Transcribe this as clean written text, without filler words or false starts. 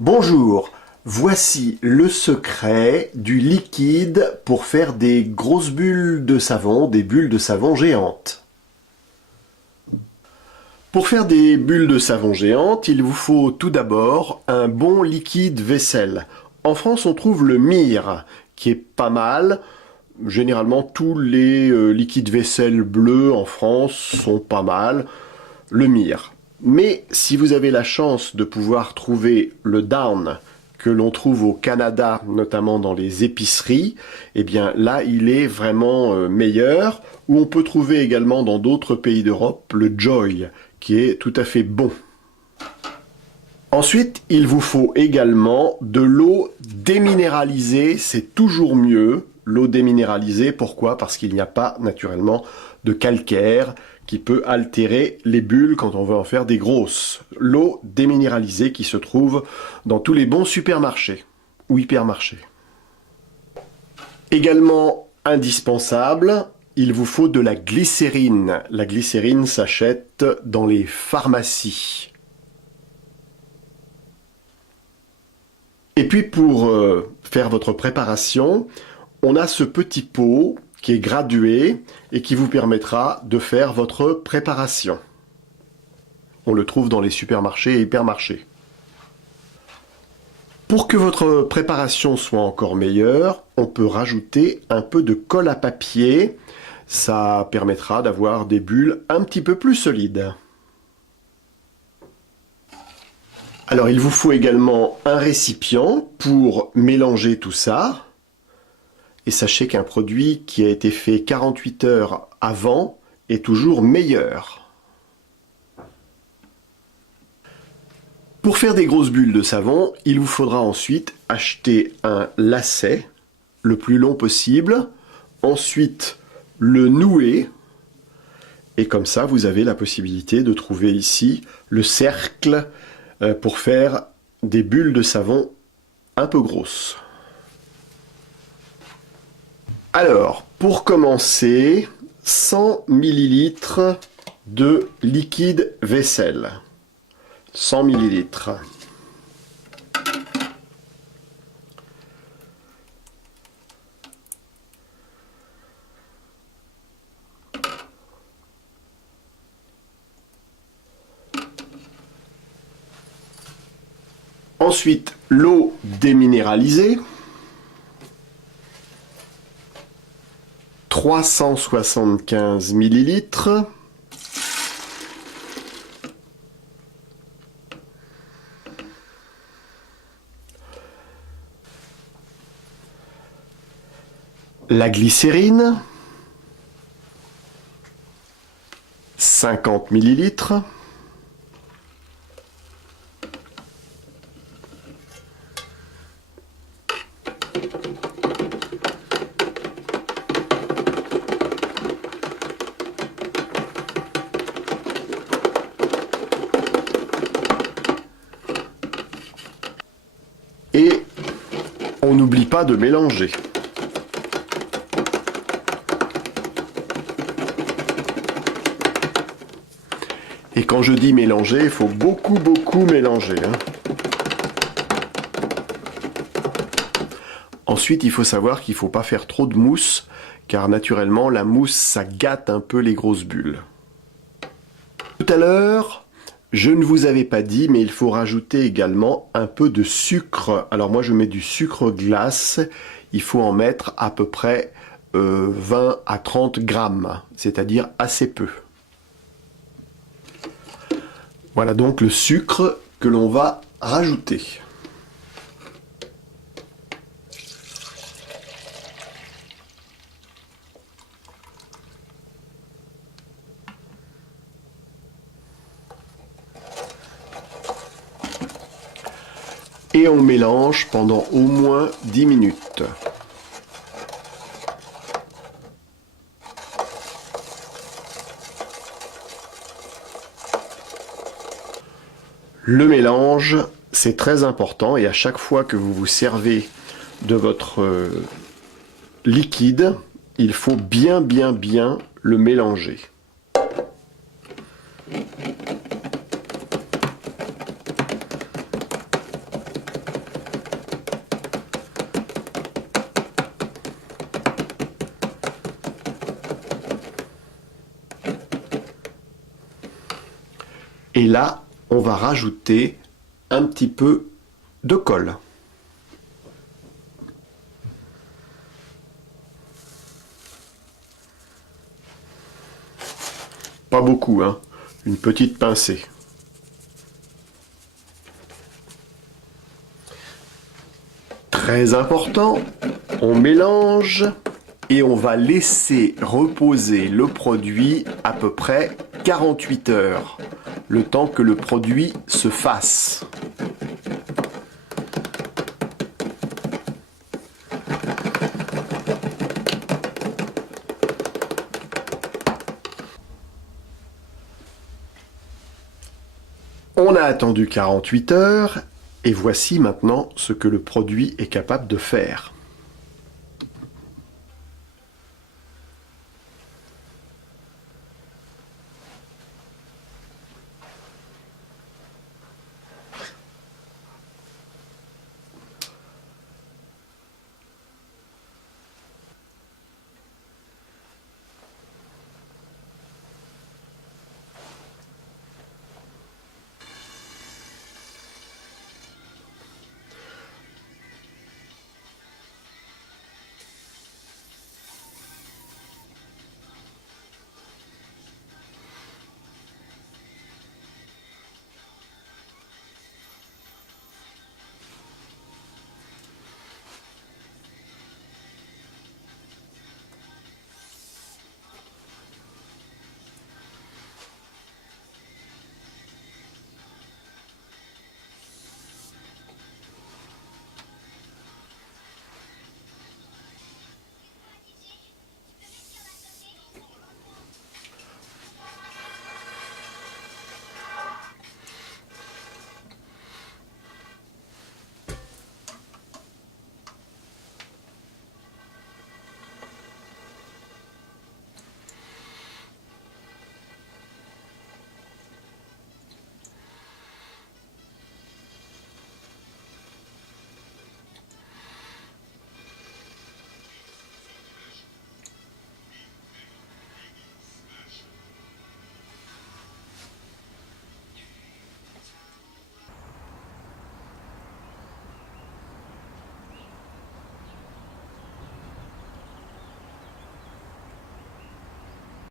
Bonjour, voici le secret du liquide pour faire des grosses bulles de savon, des bulles de savon géantes. Pour faire des bulles de savon géantes, il vous faut tout d'abord un bon liquide vaisselle. En France, on trouve le Mire, qui est pas mal. Généralement, tous les liquides vaisselle bleus en France sont pas mal. Le Mire. Mais si vous avez la chance de pouvoir trouver le Down que l'on trouve au Canada, notamment dans les épiceries, eh bien là il est vraiment meilleur. Ou on peut trouver également dans d'autres pays d'Europe le Joy, qui est tout à fait bon. Ensuite, il vous faut également de l'eau déminéralisée, c'est toujours mieux. L'eau déminéralisée, pourquoi? Parce qu'il n'y a pas naturellement de calcaire qui peut altérer les bulles quand on veut en faire des grosses. L'eau déminéralisée qui se trouve dans tous les bons supermarchés ou hypermarchés. Également indispensable, il vous faut de la glycérine. La glycérine s'achète dans les pharmacies. Et puis pour faire votre préparation, on a ce petit pot qui est gradué et qui vous permettra de faire votre préparation. On le trouve dans les supermarchés et hypermarchés. Pour que votre préparation soit encore meilleure, on peut rajouter un peu de colle à papier. Ça permettra d'avoir des bulles un petit peu plus solides. Alors il vous faut également un récipient pour mélanger tout ça. Et sachez qu'un produit qui a été fait 48 heures avant est toujours meilleur. Pour faire des grosses bulles de savon, il vous faudra ensuite acheter un lacet le plus long possible, ensuite le nouer, et comme ça vous avez la possibilité de trouver ici le cercle pour faire des bulles de savon un peu grosses. Alors, pour commencer, 100 ml de liquide vaisselle. 100 ml. Ensuite, l'eau déminéralisée. 375 ml. La glycérine. 50 ml. Et on n'oublie pas de mélanger. Et quand je dis mélanger, il faut beaucoup mélanger. Ensuite, il faut savoir qu'il ne faut pas faire trop de mousse, car naturellement, la mousse, ça gâte un peu les grosses bulles. Tout à l'heure, je ne vous avais pas dit, mais il faut rajouter également un peu de sucre. Alors moi, je mets du sucre glace. Il faut en mettre à peu près 20 à 30 grammes, c'est-à-dire assez peu. Voilà donc le sucre que l'on va rajouter. Et on mélange pendant au moins 10 minutes. Le mélange, c'est très important et à chaque fois que vous vous servez de votre liquide, il faut bien le mélanger. Et là, on va rajouter un petit peu de colle. Pas beaucoup, hein, une petite pincée. Très important, on mélange et on va laisser reposer le produit à peu près 48 heures, le temps que le produit se fasse. On a attendu 48 heures et voici maintenant ce que le produit est capable de faire.